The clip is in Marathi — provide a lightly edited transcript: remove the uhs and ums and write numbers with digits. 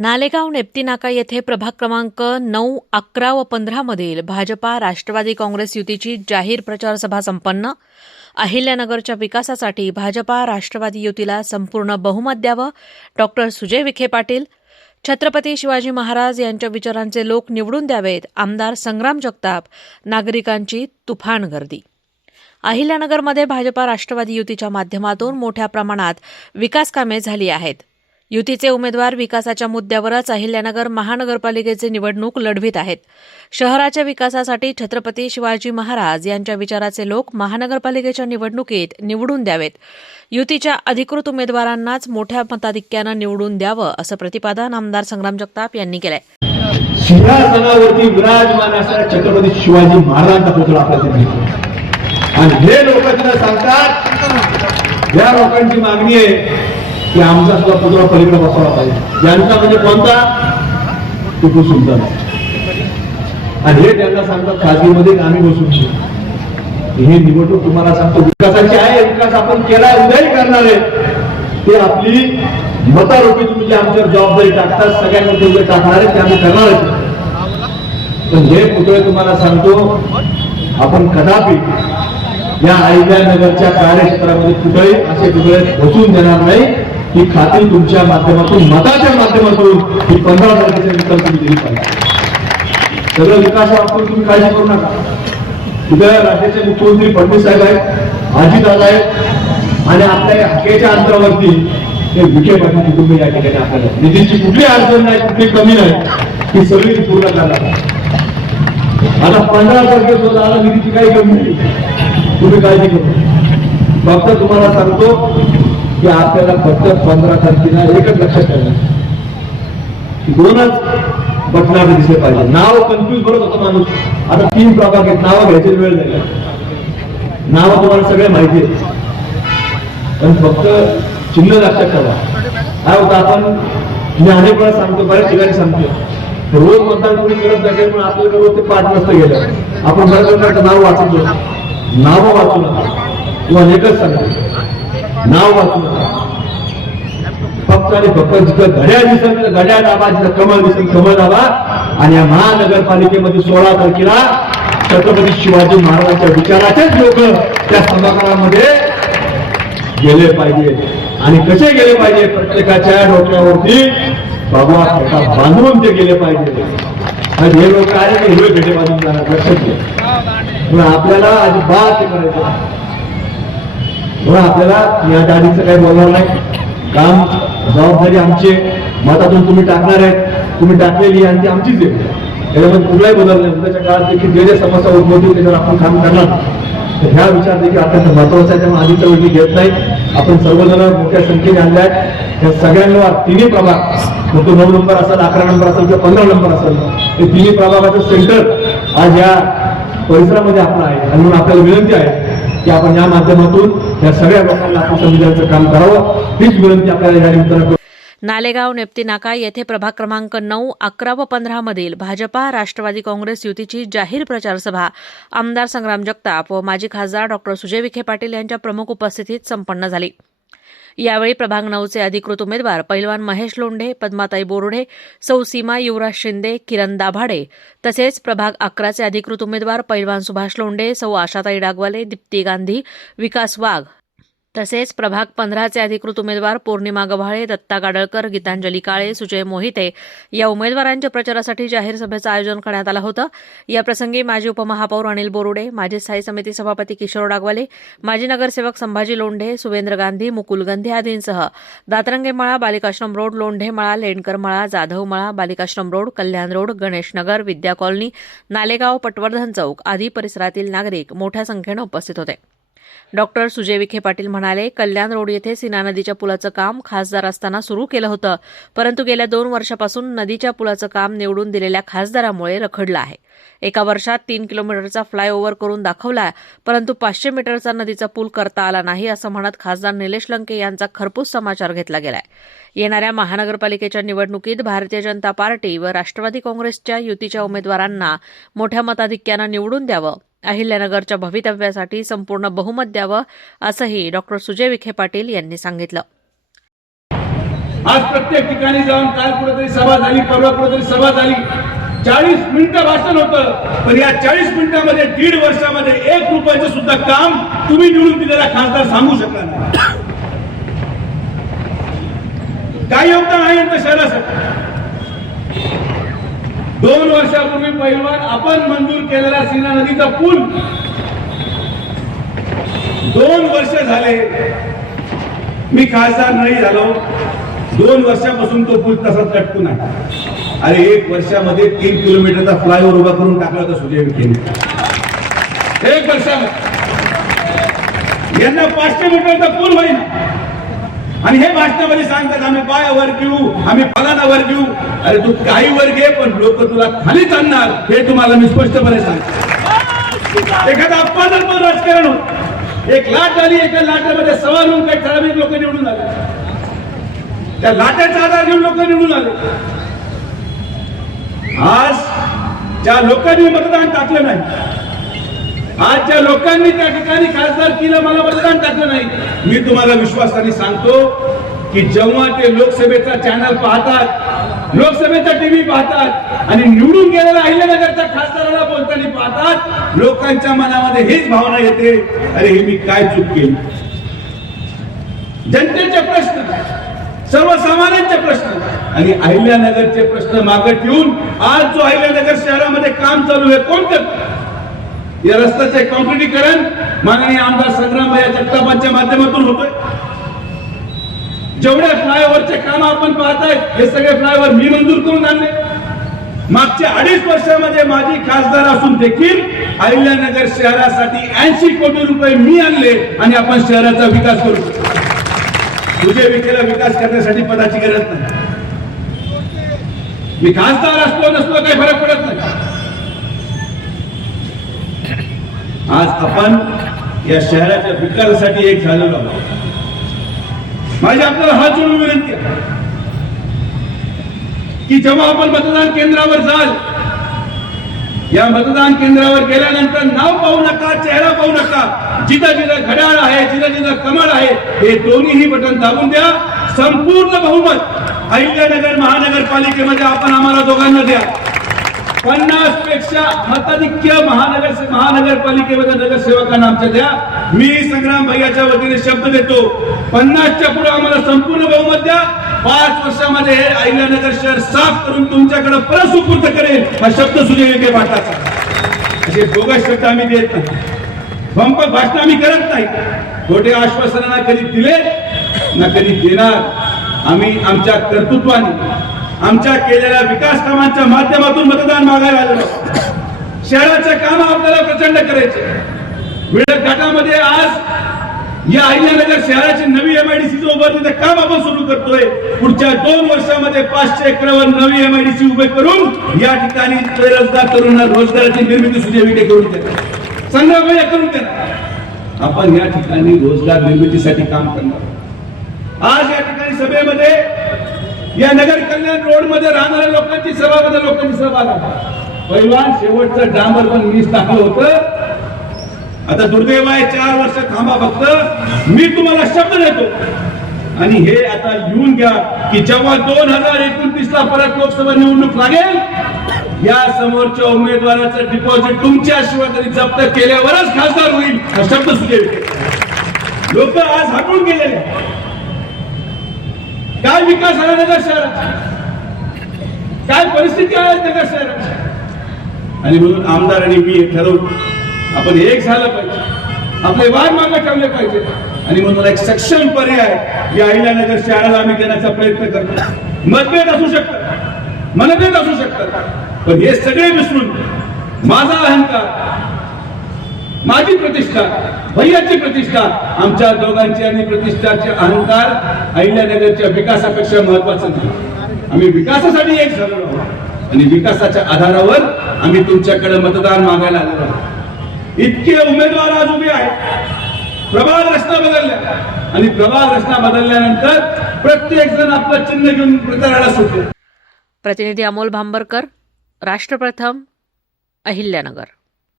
नालेगाव नेप्ती नाका येथे प्रभाग क्रमांक 9, 11 व 15 मधील भाजपा राष्ट्रवादी काँग्रेस युतीची जाहीर प्रचार सभा संपन्न. अहिल्यानगरच्या विकासासाठी भाजपा राष्ट्रवादी युतीला संपूर्ण बहुमत द्यावं. डॉ. सुजय विखे पाटील. छत्रपती शिवाजी महाराज यांच्या विचारांचे लोक निवडून द्यावेत. आमदार संग्राम जगताप. नागरिकांची तुफान गर्दी. अहिल्यानगरमध्ये भाजपा राष्ट्रवादी युतीच्या माध्यमातून मोठ्या प्रमाणात विकास कामे झाली आहेत. युतीचे उमेदवार विकासाच्या मुद्द्यावरच अहिल्यानगर महानगरपालिकेचे निवडणूक लढवित आहेत. शहराच्या विकासासाठी छत्रपती शिवाजी महाराज यांच्या विचाराचे लोक महानगरपालिकेच्या निवडणुकीत निवडून द्यावेत. युतीच्या अधिकृत उमेदवारांनाच मोठ्या मताधिक्यानं निवडून द्यावं, असं प्रतिपादन आमदार संग्राम जगताप यांनी केलंय. सिंहासनावरती विराजमान असणाऱ्या छत्रपती शिवाजी महाराजांचा पुतळा आपल्याला आणि हे लोक तिला सांगतात, या लोकांची मागणी आहे की आमचा सुद्धा पुतळा पलीकडे बसवला पाहिजे. ज्यांचा म्हणजे कोणता? टिपू सुलतान. आणि हे त्यांना सांगतात खासगीमध्ये आम्ही बसून. हे निवडणूक तुम्हाला सांगतो विकासाची आहे. विकास आपण केला, उद्याही करणार आहे. ते आपली मतारोपी तुम्ही जे आमच्यावर जबाबदारी टाकतात, सगळ्यांमध्ये उद्या टाकणार आहे, ते आम्ही करणार आहे. पण हे पुतळे तुम्हाला सांगतो, आपण कदापि या अहिल्यानगरच्या कार्यक्षेत्रामध्ये कुठेही असे पुतळे बसून देणार नाही. ही खात्री तुमच्या माध्यमातून, मताच्या माध्यमातून ही 15 तारखेच्या नंतर तुम्ही दिली पाहिजे. सगळं विकासाबाबतीत तुम्ही काळजी करू नका. उद्या राज्याचे मुख्यमंत्री फडणवीस साहेब आहेत, अजितदादा आहेत आणि आपल्या हक्काच्या अंतरावरती हे विखे पाटील कुटुंब या ठिकाणी आपल्याला निधीची कुठली अडचण नाही, कुठली कमी नाही, ही सगळी पूर्ण करणार. आता 15 तारखेला आला, निधीची काही कमी नाही, तुम्ही काळजी करू. फक्त तुम्हाला सांगतो की आपल्याला फक्त 15 तारखेला एकच लक्षात ठेवलं, दोनच बटनावर दिसले पाहिजे. नाव कन्फ्युज करत होतं माणूस. आता 3 प्रभाग आहेत, नावं घ्यायची वेळ नाही. नावं तुम्हाला सगळे माहिती आहेत, पण फक्त चिन्ह लक्षात ठेवा. काय होतं, आपण मी अनेक वेळा सांगतो, बऱ्याच ठिकाणी सांगतो, रोज मतदान कोणी करत नाही, पण आपल्याकडे रोज ते पाठ नसतं गेलं. आपण बऱ्याच नाव वाचतो, नावं वाचू नका. किंवा एकच सांगतो, नाव वाचू नका. फक्त आणि फक्त जिथं घड्याळ दिसेल तर घड्याळ दाबा, जिथं कमळ दिसेल कमळ दाबा. आणि या महानगरपालिकेमध्ये 16 तारखेला छत्रपती शिवाजी महाराजांच्या विचाराचेच लोक त्या सभागृहामध्ये गेले पाहिजे. आणि कसे गेले पाहिजे? प्रत्येकाच्या डोक्यावरती बाबा खोटा बांधून ते गेले पाहिजे. आणि हे लोक आले की हिरवे भेटे बांधून जाणार, लक्षात घ्या. आपल्याला अजिबात ते करायचं. आपल्याला या गाडीचं काही बोलणार नाही. काम जबाबदारी आमची, मतातून तुम्ही टाकणार आहेत, तुम्ही टाकलेली आणि ती आमचीच आहे. त्याच्यामध्ये कुठलाही बदल नाही. उद्याच्या काळात देखील जे जे समस्या उद्भवतील त्याच्यावर आपण काम करणार. तर ह्या विचार देखील अत्यंत महत्वाचा आहे. त्यामुळे आधीचा वेळ घेत नाही. आपण सर्वजण मोठ्या संख्येने आणले आहेत. या सगळ्यांवर तिन्ही प्रभाग, मग तो 9 नंबर असेल, 11 नंबर असेल किंवा 15 नंबर असेल, हे तिन्ही प्रभागाचं सेंटर आज या परिसरामध्ये आपलं आहे. आणि म्हणून आपल्याला विनंती आहे की आपण या माध्यमातून या सगळ्या लोकांना आपण संविधानाचं काम करावं. हीच विनंती आपल्याला या निमित्तानं. नालेगाव नेप्ती नाका येथे प्रभाग क्रमांक 9, 11 व 15 मधील भाजपा राष्ट्रवादी काँग्रेस युतीची जाहीर प्रचार सभा आमदार संग्राम जगताप व माजी खासदार डॉ. सुजय विखे पाटील यांच्या प्रमुख उपस्थितीत संपन्न झाली. यावेळी प्रभाग 9चे अधिकृत उमेदवार पैलवान महेश लोंढे, पद्माताई बोरुढे, सौ सीमा युवराज शिंदे, किरण दाभाडे, तसेच प्रभाग 11चे अधिकृत उमेदवार पैलवान सुभाष लोंढे, सौ आशाताई डागवाले, दीप्ती गांधी, विकास वाघ, तसेच प्रभाग 15चे अधिकृत उमेदवार पौर्णिमा गव्हाळे, दत्ता गाडळकर, गीतांजली काळे, सुजय मोहिते या उमेदवारांच्या प्रचारासाठी जाहीर सभेचं आयोजन करण्यात आलं होतं. याप्रसंगी माजी उपमहापौर अनिल बोरुडे, माजी स्थायी समिती सभापती किशोर डागवाले, माजी नगरसेवक संभाजी लोंढे, सुवेंद्र गांधी, मुकुल गंधी आदींसह दातरंगे मळा, बालिकाश्रम रोड, लोंढे मळा, लेंडकर मळा, जाधव मळा, बालिकाश्रम रोड, कल्याण रोड, गणेश नगर, विद्या कॉलनी, नालेगाव, पटवर्धन चौक आदी परिसरातील नागरिक मोठ्या संख्येनं उपस्थित होते. डॉ. सुजय विखे पाटील म्हणाले, कल्याण रोड येथे सीना नदीच्या पुलाचं काम खासदार असताना सुरू केलं होतं, परंतु गेल्या 2 वर्षापासून नदीच्या पुलाचं काम निवडून दिलेल्या खासदारामुळे रखडलं आहे. एका वर्षात 3 किलोमीटरचा फ्लायओव्हर करून दाखवला, परंतु 500 मीटरचा नदीचा पूल करता आला नाही, असं म्हणत खासदार निलेश लंके यांचा खरपूस समाचार घेतला गेलाय. येणाऱ्या महानगरपालिकेच्या निवडणुकीत भारतीय जनता पार्टी व राष्ट्रवादी काँग्रेसच्या युतीच्या उमेदवारांना मोठ्या मताधिक्यानं निवडून द्यावं. अहिल्यानगरच्या भवितव्यासाठी संपूर्ण बहुमत द्यावं, असंही डॉ. सुजय विखे पाटील यांनी सांगितलं. आज प्रत्येक ठिकाणी जाऊन काल कुठेतरी सभा झाली, परवा कुठेतरी सभा झाली, 40 मिनिटं भाषण होतं, पण या 40 मिनिटांमध्ये 1.5 वर्षामध्ये 1 रुपयाचं सुद्धा काम तुम्ही निवडून दिलेला खासदार सांगू शकला नाही. काय योगदान आहे यांचं शहरासाठी? 2 वर्षापूर्वी पहिलवान आपण मंजूर केलेला सीना नदीचा पूल 2 वर्ष झाले, मी खासदार नाही झालो, 2 वर्षापासून तो पूल तसाच लटकून आहे. अरे 1 वर्षामध्ये 3 किलोमीटरचा फ्लायओव्हर उभा करून टाकला होता सुजय विखेने. 1 वर्षामध्ये यांना 500 मीटरचा पूल होईल आणि हे भाषणामध्ये सांगतात आम्ही पाया वर घेऊ, आम्ही फलाना वर घेऊ. अरे तू काही वर घे, पण लोक तुला खालीच आणणार, हे तुम्हाला मी स्पष्टपणे सांगतो. एखादा अपवादात्मक राजकारण होत, एक लाट झाली, एका लाटेमध्ये सवाल होऊन काही ठराविक लोक निवडून आले, त्या लाटेचा आधार घेऊन लोक निवडून आले. आज ज्या लोकांनी मतदान टाकलं नाही, आज ज्या लोकांनी त्या ठिकाणी खासदारकीला मला मतदान टाकलं नाही, मी तुम्हाला विश्वासाने सांगतो की जेव्हा ते लोकसभेचा चॅनल पाहतात, लोकसभेचा टीव्ही पाहतात आणि निवडून गेलेल्या अहिल्यानगरच्या खासदाराला बोलताना पाहतात, लोकांच्या मनामध्ये हीच भावना येते, अरे हे मी काय चूक केली. जनतेचे प्रश्न, सर्वसामान्यांचे प्रश्न आणि अहिल्यानगरचे प्रश्न मागे ठेवून आज जो अहिल्यानगर शहरामध्ये काम चालू आहे, कोण करतं? या रस्त्याचे कॉन्क्रिटीकरण माननीय आमदार संग्रामभाई जगतापांच्या माध्यमातून होतोय. जेवढे फ्लायओव्हरचे काम आपण पाहताय, हे सगळे फ्लायओव्हर मी मंजूर करून आणले. मागच्या 2.5 वर्षामध्ये माझी खासदार असून देखील अहिल्यानगर शहरासाठी 80 कोटी रुपये मी आणले आणि आपण शहराचा विकास करू. तुझे विखेला विकास करण्यासाठी पदाची गरज नाही. मी खासदार असलो नसलो काही फरक पडत नाही. आज आपण या शहराच्या विकासासाठी एक झालेलो आहोत. माझी आपल्याला हात जोडून विनंती आहे की जेव्हा आपण मतदान केंद्रावर जाल, या मतदान केंद्रावर गेल्यानंतर नाव पाहू नका, चेहरा पाहू नका, जिथं जिथं घड्याळ आहे, जिथं जिथं कमळ आहे, हे दोन्हीही बटन दाबून द्या. संपूर्ण बहुमत अहिल्यानगर महानगरपालिकेमध्ये आपण आम्हाला दोघांना द्या. 50 पेक्षा मताधिक्य महानगरपालिकेमध्ये नगरसेवकांना आमच्या द्या. मी संग्राम भैयाच्या वतीने शब्द देतो, 50च्या पुढे आम्हाला संपूर्ण बहुमत द्या. 5 वर्षामध्ये हे अहिल्यानगर शहर साफ करून तुमच्याकडे परत सुपूर्द करेल, हा शब्द सुजय विखे पाटलाचा. असे बोगस शब्द आम्ही देत नाही, बंपर भाषण आम्ही करत नाही, खोटे आश्वासन ना कधी दिले ना कधी देणार. आम्ही आमच्या कर्तृत्वाने, आमच्या केलेल्या विकास कामांच्या माध्यमातून मतदान मागायला आलेलो. शहराचे काम आपल्याला प्रचंड करायचे. विळक घाटामध्ये आज या अहिल्यानगर शहराची नवी MIDC उभारणीचं काम आपण सुरू करतोय. पुढच्या 2 वर्षामध्ये 500 एकरवर नवी MIDC उभे करून या ठिकाणी बेरोजगार तरुणांना रोजगाराची निर्मिती सुजय विखे करून देणार, संग्रामभाई करून देणार. आपण या ठिकाणी रोजगार निर्मितीसाठी काम करणार. आज या ठिकाणी सभेमध्ये या नगर कल्याण रोड मध्ये राहणाऱ्या लोकांची सभा झाली. पहिलवान शेवटचं डांबर पण मीच टाकलं होतं. आता दुर्दैव आहे, 4 वर्ष थांबा फक्त. मी तुम्हाला शब्द देतो आणि हे आता लिहून घ्या की जेव्हा 2029ला परत लोकसभा निवडणूक लागेल, या समोरच्या उमेदवाराचं डिपॉझिट तुमच्याशिवाय तरी जप्त केल्यावरच खासदार होईल, हा शब्द सुजय विखे. लोक आज हटून गेलेले. काय विकास झाला नगर शहराचा, काय परिस्थिती आहे नगर शहराची. आणि म्हणून आमदार आणि मी ठरवलं आपण एक झालं पाहिजे, आपले वाद मागे ठेवले पाहिजे. आणि म्हणून एक सक्षम पर्याय या अहिल्यानगर शहराला आम्ही देण्याचा प्रयत्न करतो. मतभेद असू शकतात, मनभेद असू शकतात, पण हे सगळे विसरून माझा अहंकार, माझी प्रतिष्ठा, भैयाची प्रतिष्ठा, आमच्या दोघांची आणि प्रतिष्ठाचे अहंकार अहिल्यानगरच्या विकासापेक्षा महत्वाचं नाही. आम्ही विकासासाठी एक झालो आहोत आणि विकासाच्या आधारावर आम्ही तुमच्याकडे मतदान मागायला आलेलो आहोत. इतके उमेदवार आज उभे आहेत. प्रभाग रचना बदलल्या आणि प्रभाग रचना बदलल्यानंतर प्रत्येक जण आपलं चिन्ह घेऊन प्रचाराला सुटले. प्रतिनिधी अमोल भांबरकर, राष्ट्र प्रथम, अहिल्यानगर.